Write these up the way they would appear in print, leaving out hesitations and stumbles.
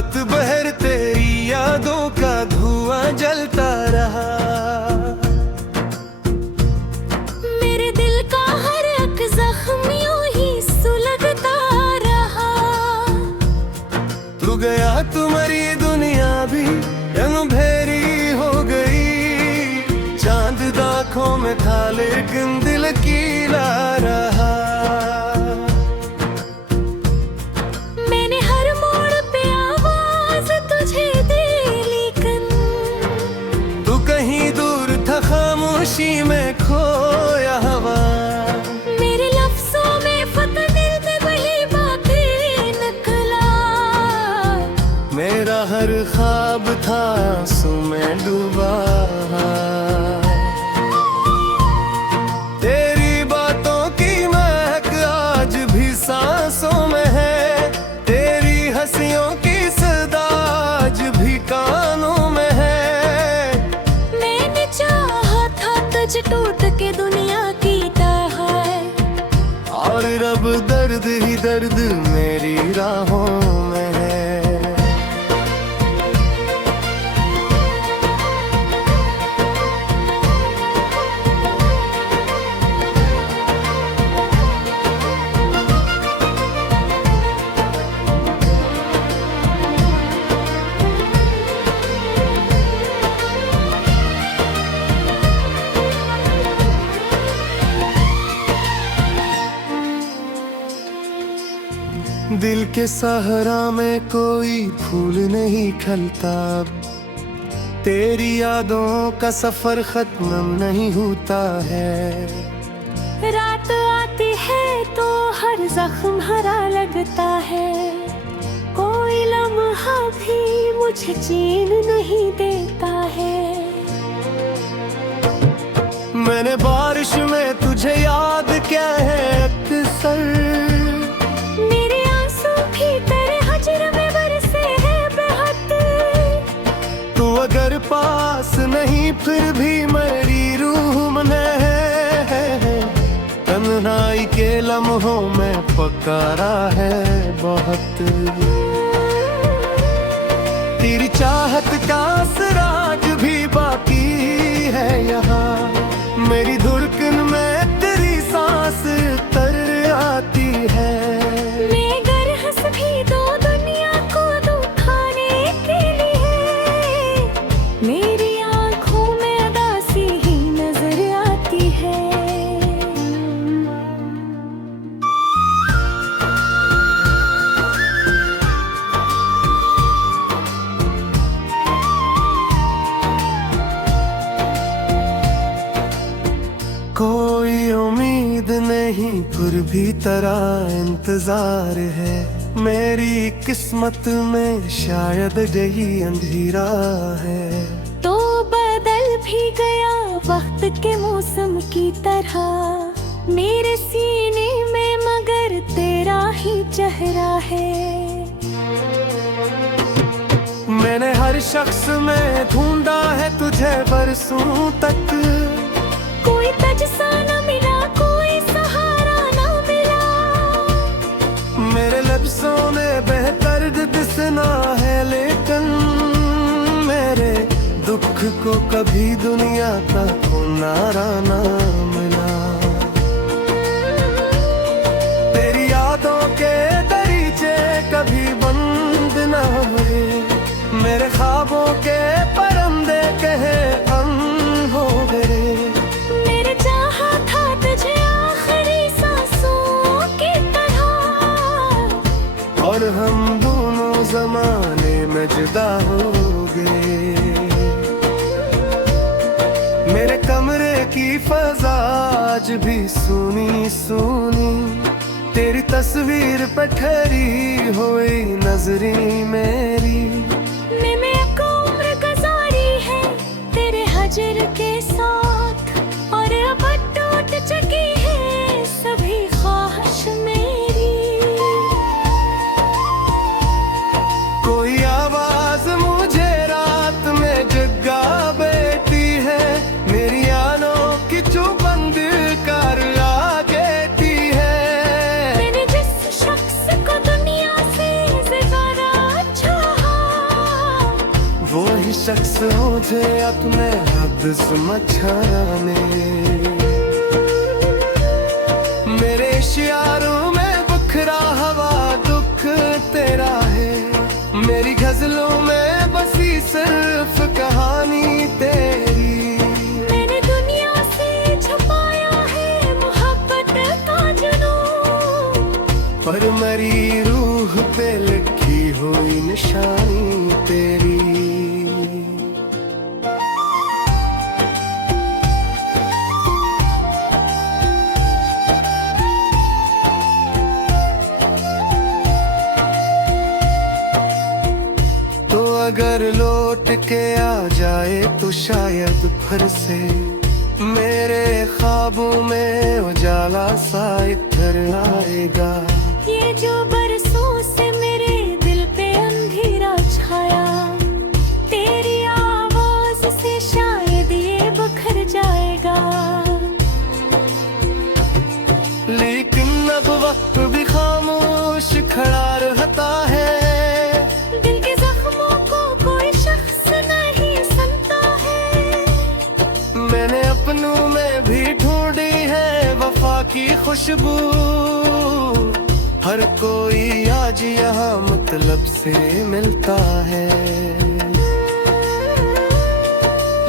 रात भर तेरी यादों का धुआं जलता रहा। मेरे दिल का हर एक जख्म यूं ही सुलगता रहा। तू गया तुम्हारी दुनिया भी रंग-भेरी हो गई। चांद आँखों में था लेकिन दिल कीला रहा। मैंने हर मोड़ पे आवाज तुझे दी लेकिन तू कहीं दूर था खामोशी में खोया हवा। मेरे लफ्जों में फत दिल में वही बातें निकला। मेरा हर ख्वाब था आंसू में डूबा। तेरी बातों की महक आज भी सांसों में है। तेरी हंसियों की सदा आज भी कानों में है। मैंने चाहा था तुझ टूट के दुनिया की तरह। और रब दर्द ही दर्द मेरी राहों में है। दिल के सहरा में कोई फूल नहीं खिलता। तेरी यादों का सफर खत्म नहीं होता है। रात आती है तो हर जख्म हरा लगता है। कोई लम्हा भी मुझे चैन नहीं देता है। मैंने बारिश में तुझे याद किया है अक्सर। मेरे आंसू भी तेरे हजर में बरसे हैं बेहद। तू अगर पास नहीं फिर भी मेरी रूह में है। तन्हाई के लम्हों में पुकारा है बहुत। तेरी चाहत का असराज भी बाकी है यहाँ। मेरी धड़कन में तेरी सांस तर आती है। मैं गर हंस भी दो दुनिया को दुखाने के लिए। मेरी आंखों में उदासी ही नजर आती है। कोई उम्मीद नहीं फिर भी तेरा इंतजार है। मेरी किस्मत में शायद यही अंधेरा है। तो बदल भी गया वक्त के मौसम की तरह। मेरे सीने में मगर तेरा ही चेहरा है। मैंने हर शख्स में ढूंढा है तुझे बरसों तक। कोई तजसा न मिला, कोई सहारा न मिला। मेरे लफ्ज़ों ने बेहतर दिसना है लेकिन मेरे दुख को कभी दुनिया का किनारा ना मिला। तेरी यादों के दरीचे कभी बंद ना हुए। मेरे ख्वाबों के परंदे कहे हम हो गए। मेरे चाहा था तुझे आखिरी सांसों की तरह। और हम दोनों जमाने में जुदा हो गए। मेरे कमरे की फजा आज भी सुनी सुनी। तेरी तस्वीर पे ठहरी हुई नजरी मेरी। मैंने एक उम्र गुजारी है तेरे हजर के साथ। और अब टूट चुकी है सभी ख्वाहिश मेरी। कोई आवाज मुझे रात में जगा बैठी है। मेरी आनों की चुबंद कर आ कहती है। मैंने जिस शख्स को दुनिया से ज्यादा चाहा। शख्स मुझे अपने हब्स मचाने, मेरे शियारों में बिखरा हवा दुख तेरा है, मेरी गजलों में बसी सिर्फ कहानी तेरी। मैंने दुनिया से छुपाया है मोहब्बत का जुनून, पर मरी रूह पे लिखी हुई निशानी तेरी। तो अगर लौट के आ जाए तो शायद फिर से मेरे ख्वाबों में उजाला सा इधर आएगा। ये जो बरसों से मेरे दिल पे अंधेरा छाया, तेरी आवाज से शायद ये बखर जाएगा। लेकिन अब वक्त भी खामोश खड़ा रहता है, दिल के जख्मों को कोई शख्स नहीं सुनता है। मैंने अपनों में भी ढूंढी है वफा की खुशबू, हर कोई आज यहाँ मतलब से मिलता है।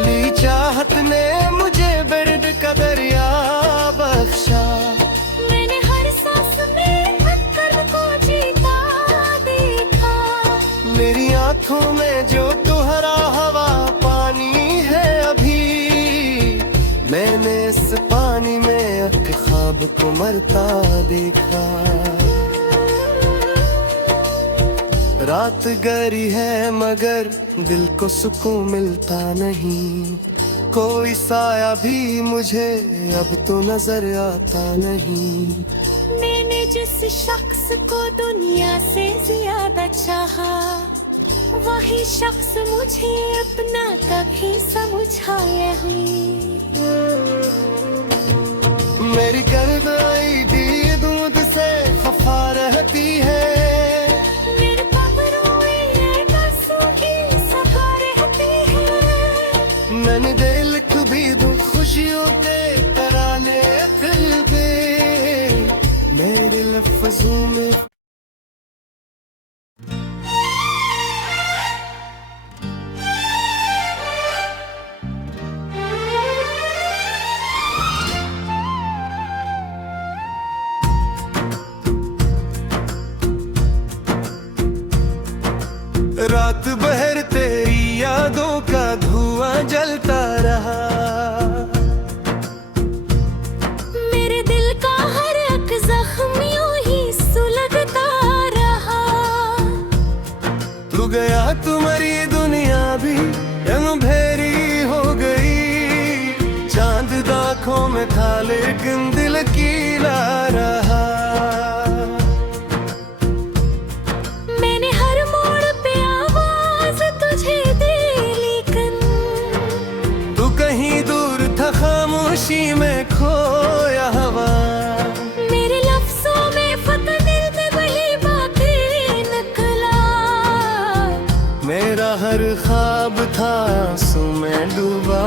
ली चाहत ने मुझे बिरड का दरिया बख्शा, मैंने हर सांस में धड़कन को जीता देखा। मेरी आंखों में जो तुहरा हवा पानी है अभी, मैंने इस पानी में एक ख्वाब को मरता देखा। रात गहरी है मगर दिल को सुकून मिलता नहीं, कोई साया भी मुझे अब तो नजर आता नहीं। मैंने जिस शख्स को दुनिया से ज्यादा चाहा, वही शख्स मुझे अपना कभी समझ आया ही। मेरी गर्दाई भी दूध से खफा रहती है, मेरे पगरों में ये बरसों की सफा रहती है। मैंने दिल को भी दूं खुशियों के तराने दिल पे, मेरे लफ्जों में रात भर तेरी यादों का धुआं जलता रहा, मेरे दिल का हर एक जख्म यूं ही सुलगता रहा। तू गया तुम्हारी दुनिया भी अंधेरी हो गई, चांद आँखों में था लेकिन दिल कीला रहा। मैंने हर मोड़ पे आवाज तुझे दी, लेकिन तू कहीं दूर था खामोशी में खोया हवा। मेरे लफ्जों में फक्त दिल में वही बातें निकला। मेरा हर ख्वाब था आंसू में डूबा,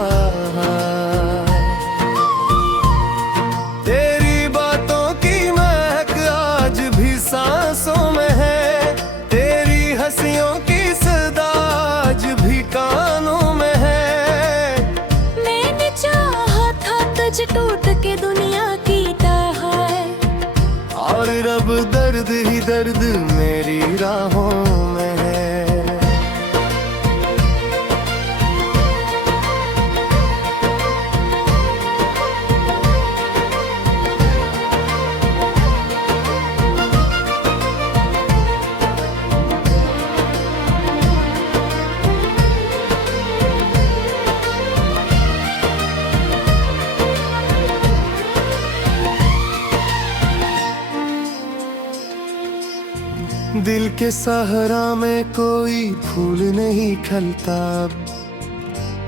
तेरी बातों की महक आज भी सांसों में है, तेरी हंसियों की सदा आज भी कानों में है। मैंने चाहा था तुझ टूट के दुनिया की तरह, और रब दर्द ही दर्द मेरी राहों में है। दिल के सहरा में कोई फूल नहीं खिलता,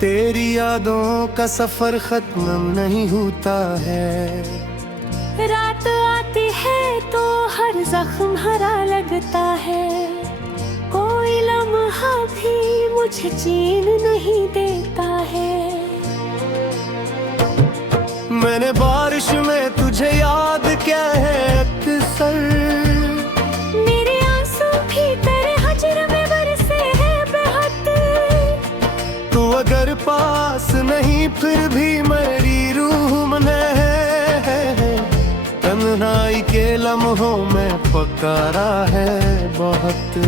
तेरी यादों का सफर खत्म नहीं होता है। रात आती है तो हर जख्म हरा लगता है, कोई लम्हा लम्हा भी मुझे चैन नहीं देता है। मैंने बारिश में तुझे याद क्या है अक्सर, मेरे आंसू भी तेरे हजर में बरसे हैं बेहद। तू अगर पास नहीं फिर भी मेरी रूह में है, तन्हाई के लम्हों में पकारा है बहुत।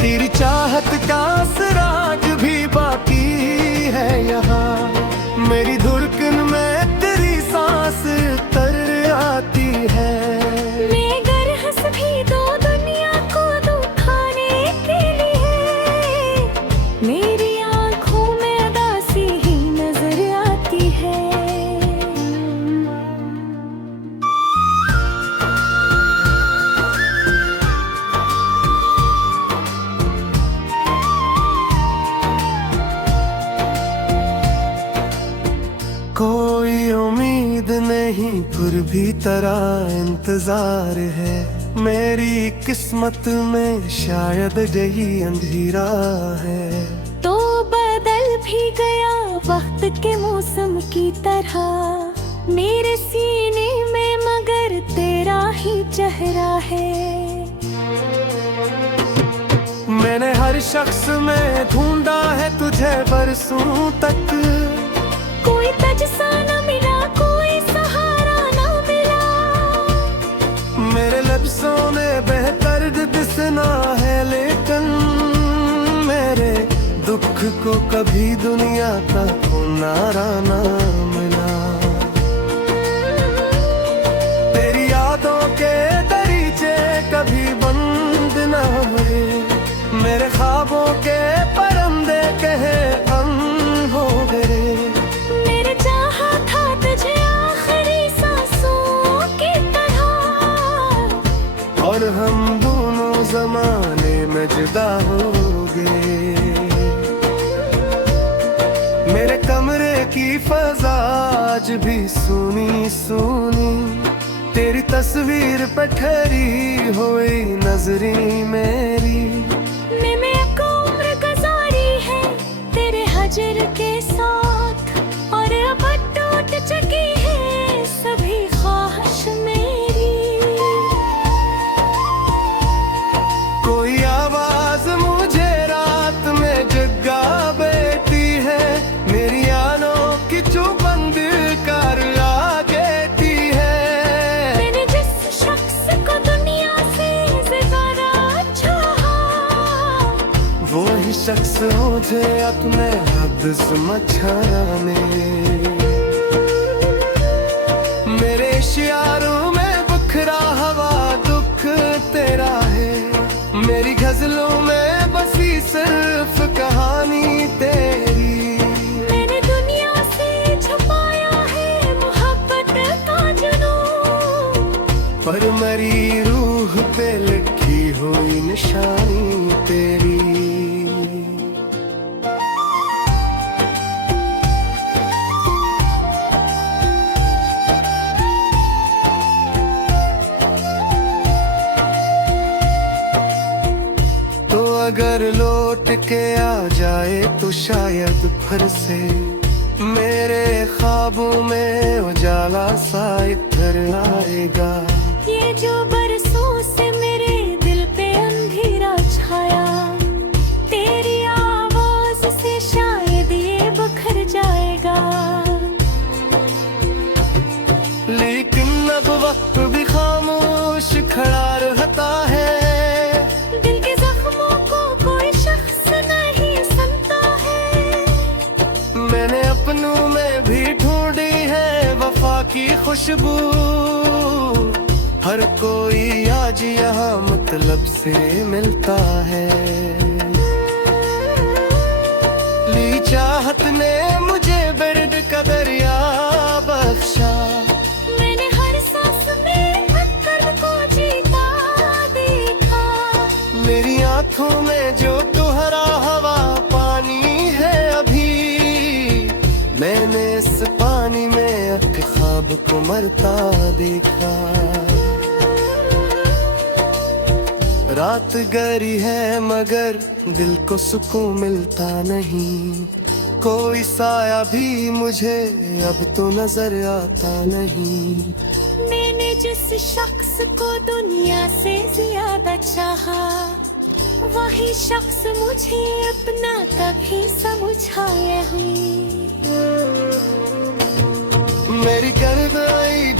तेरी चाहत का सिराज भी बाकी है यहाँ, मेरी धड़कन में तेरी सांस तर आती है। मैं गर हंस भी दो दुनिया को दुखाने के लिए, मेरी आंखों में उदासी ही नजर आती है। कोई उम्मीद नहीं फिर भी तेरा इंतजार है, मेरी किस्मत में शायद यही अंधेरा है। तो बदल भी गया वक्त के मौसम की तरह, मेरे सीने में मगर तेरा ही चेहरा है। मैंने हर शख्स में ढूंढा है तुझे बरसों तक, कोई तजसा न मिला, कोई सहारा न मिला। मेरे लफ्ज़ों ने बेहतर दिसना है, लेकिन मेरे दुख को कभी दुनिया का किनारा न मिला। तेरी यादों के दरीचे कभी बंद न हुए, मेरे ख्वाबों के परंदे कहे हम हो गए। मेरे चाहा था तुझे आखिरी सांसों की तरह, और हम दोनों जमाने में जुदा हो गए। मेरे कमरे की फजा आज भी सुनी सुनी, तेरी तस्वीर पे ठहरी हुई नजरी मेरी। मैंने एक उम्र गुजारी है तेरे हजर के साथ, और अब टूट चुकी है सभी ख्वाहिश मेरी। कोई आवाज मुझे रात में जगा बैठी है, मेरी आनों की चुबंद कर आ कहती है। मैंने जिस शख्स को दुनिया से ज्यादा चाहा, वो ही शख्स मुझे अपने हब्स मचाने। मेरे इशारों में बिखरा हवा दुख तेरा है, मेरी गजलों में बसी सिर्फ कहानी तेरी। मैंने दुनिया से छुपाया है मोहब्बत का जुनून, पर मेरी रूह पे लिखी हुई निशानी तेरी। तो अगर लौट के आ जाए तो शायद फिर से मेरे ख्वाबों में उजाला सा इधर आएगा। ये जो बरसों से मेरे दिल पे अंधेरा छाया, तेरी आवाज से शायद ये बखर जाएगा। लेकिन अब वक्त भी खामोश खड़ा रहता है, दिल के जख्मों को कोई शख्स नहीं सुनता है। मैंने अपनों में भी ढूंढी है वफा की खुशबू, हर कोई आज यहाँ मतलब से मिलता है। ली चाहत ने मुझे बिरड का दरिया बख्शा, मैंने हर सांस में धड़कन को जीता देखा। मेरी आंखों में जो तुहरा हवा पानी है अभी, मैंने इस पानी में एक ख्वाब को मरता देखा। रात गहरी है मगर दिल को सुकून मिलता नहीं, कोई साया भी मुझे अब तो नजर आता नहीं। मैंने जिस शख्स को दुनिया से ज्यादा चाहा, वही शख्स मुझे अपना कभी समझ आया ही। मेरी गर्द आई